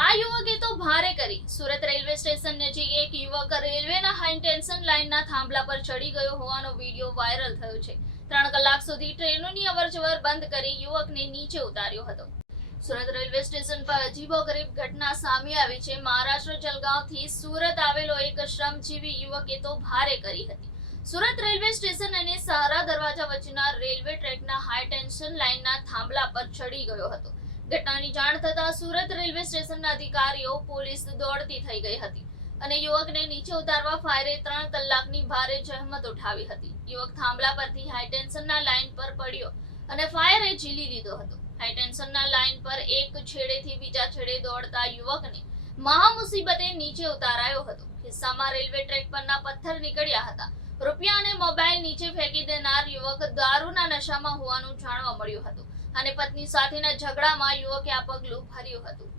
આ યુવકે તો ભારે કરી. સુરત રેલવે સ્ટેશન નજીક એક યુવક રેલવેના હાઈ ટેન્શન લાઇનના થાંભલા પર ચડી ગયો હોવાનો વીડિયો વાયરલ થયો છે. ત્રણ કલાક સુધી ટ્રેનોની અવરજવર બંધ કરી યુવકને નીચે ઉતાર્યો હતો. સુરત રેલવે સ્ટેશન પર અજીબો ગરીબ ઘટના સામે આવી છે. મહારાષ્ટ્ર જલગાંવથી સુરત આવેલો એક શ્રમજીવી યુવકે તો ભારે કરી હતી. સુરત રેલવે સ્ટેશન અને સહારા દરવાજા વચ્ચેના રેલવે ટ્રેકના હાઈ ટેન્શન લાઇનના થાંભલા પર ચડી ગયો હતો. ઘટનાની જાણ થતાં સુરત રેલવે સ્ટેશનના અધિકારીઓ પોલીસ દોડતી થઈ ગઈ હતી અને યુવકને નીચે ઉતારવા ફાયરે ત્રણ કલાકની ભારે જહેમત ઉઠાવી હતી. યુવક થાંભલા પરથી હાઈટેન્શનના લાઇન પર પડ્યો અને ફાયરે ઝીલી લીધો હતો. હાઈટેન્શનના લાઇન પર એક છેડેથી બીજા છેડે દોડતા યુવકને મહા મુસીબતે નીચે ઉતારાયો હતો. ખિસ્સામાં રેલવે ટ્રેક પરના પથ્થર નીકળ્યા હતા. રૂપિયા અને મોબાઈલ નીચે ફેંકી દેનાર યુવક દારૂના નશામાં હોવાનું જાણવા મળ્યું હતું અને પત્ની સાથેના ઝઘડામાં યુવકે આ પગલું ભર્યું હતું.